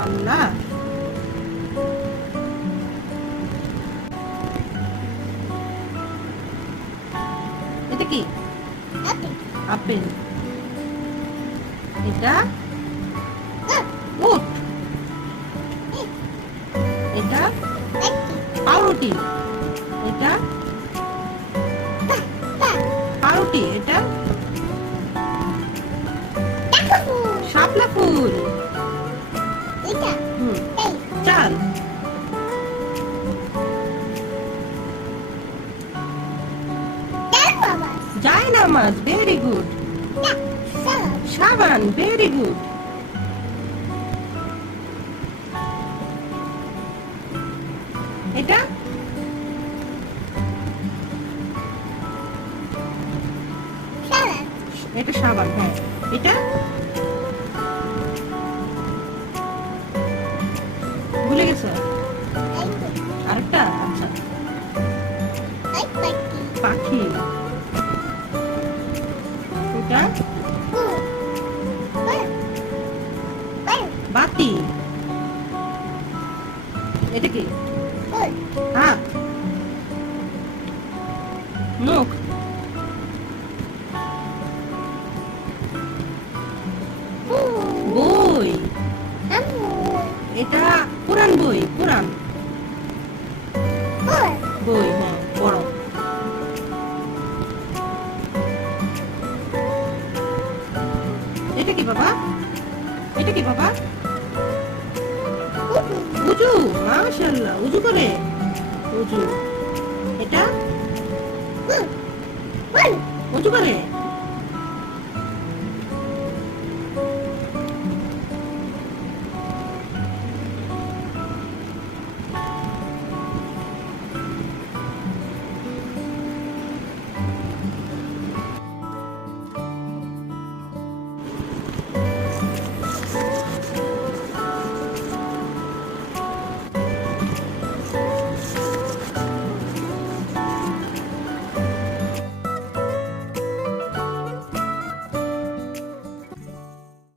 আল্লাহ। এটা কি? আপেল। এটা? উট এটা? পাউরুটি। এটা? পাউরুটি। এটা? শাপলা ফুল। যায় নামাজ ভেরি গুড সাবান ভেরি গুড এটা? এটা সাবান হ্যাঁ। এটা? ভুলে গেছো? আরেকটা আচ্ছা। পাখি। এটা? বাতি। এটা কি? মুখ। বই। এটা পুরান বই পুরান বই। এটা কি বাবা? এটা কি বাবা? উজু মাশাআল্লাহ উজু করে। উজু। এটা? উজু করে।